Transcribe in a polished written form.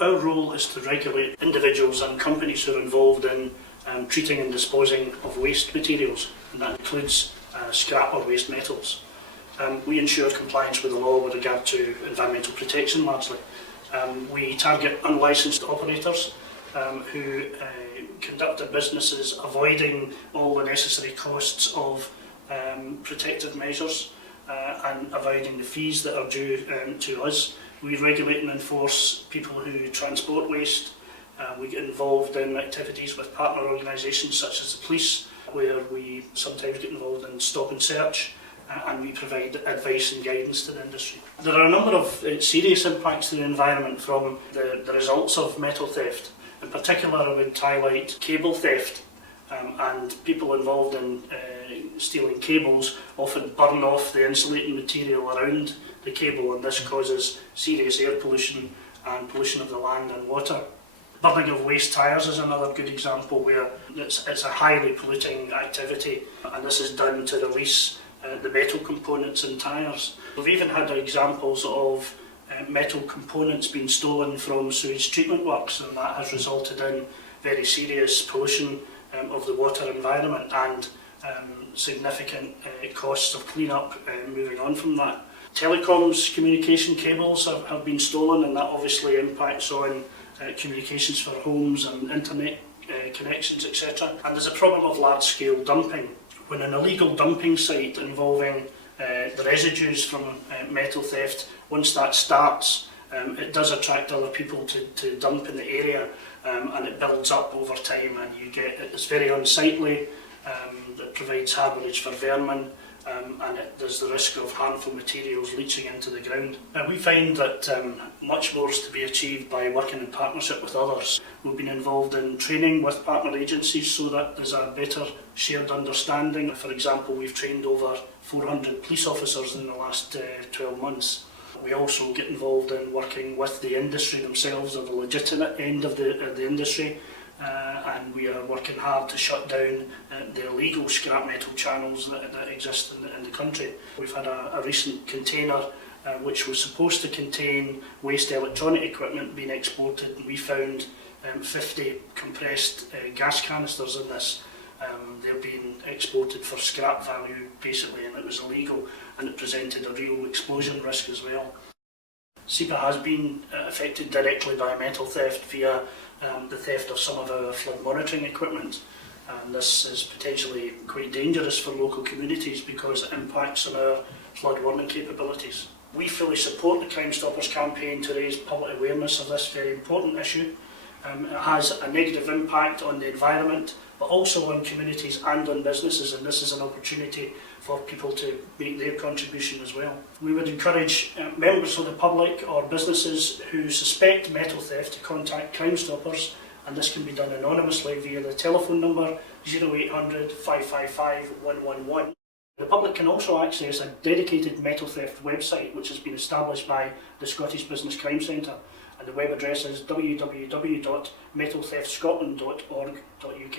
Our role is to regulate individuals and companies who are involved in treating and disposing of waste materials, and that includes scrap or waste metals. We ensure compliance with the law with regard to environmental protection largely. We target unlicensed operators who conduct their businesses avoiding all the necessary costs of protective measures and avoiding the fees that are due to us. We regulate and enforce people who transport waste. We get involved in activities with partner organisations such as the police, where we sometimes get involved in stop and search, and we provide advice and guidance to the industry. There are a number of serious impacts to the environment from the results of metal theft. In particular, I would highlight cable theft, and people involved in stealing cables often burn off the insulating material around the cable, and this causes serious air pollution and pollution of the land and water. Burning of waste tyres is another good example where it's a highly polluting activity, and this is done to release the metal components in tyres. We've even had examples of metal components being stolen from sewage treatment works, and that has resulted in very serious pollution of the water environment and significant costs of clean-up moving on from that. Telecoms communication cables have been stolen, and that obviously impacts on communications for homes and internet connections, etc. And there's a problem of large-scale dumping. When an illegal dumping site involving the residues from metal theft, once that starts, it does attract other people to dump in the area, and it builds up over time, and it's very unsightly. It provides harbourage for vermin, and there's the risk of harmful materials leaching into the ground. We find that much more is to be achieved by working in partnership with others. We've been involved in training with partner agencies so that there's a better shared understanding. For example, we've trained over 400 police officers in the last 12 months. We also get involved in working with the industry themselves, or the legitimate end of the industry, and we are working hard to shut down the illegal scrap metal channels that exist in the country. We've had a recent container which was supposed to contain waste electronic equipment being exported, and we found 50 compressed gas canisters in this. They're being exported for scrap value basically, and it was illegal, and it presented a real explosion risk as well. SEPA has been affected directly by metal theft via the theft of some of our flood monitoring equipment, and this is potentially quite dangerous for local communities because it impacts on our flood warning capabilities. We fully support the Crime Stoppers campaign to raise public awareness of this very important issue. It has a negative impact on the environment, but also on communities and on businesses, and this is an opportunity for people to make their contribution as well. We would encourage members of the public or businesses who suspect metal theft to contact Crime Stoppers, and this can be done anonymously via the telephone number 0800 555 111. The public can also access a dedicated metal theft website which has been established by the Scottish Business Crime Centre, and the web address is www.metaltheftscotland.org.uk.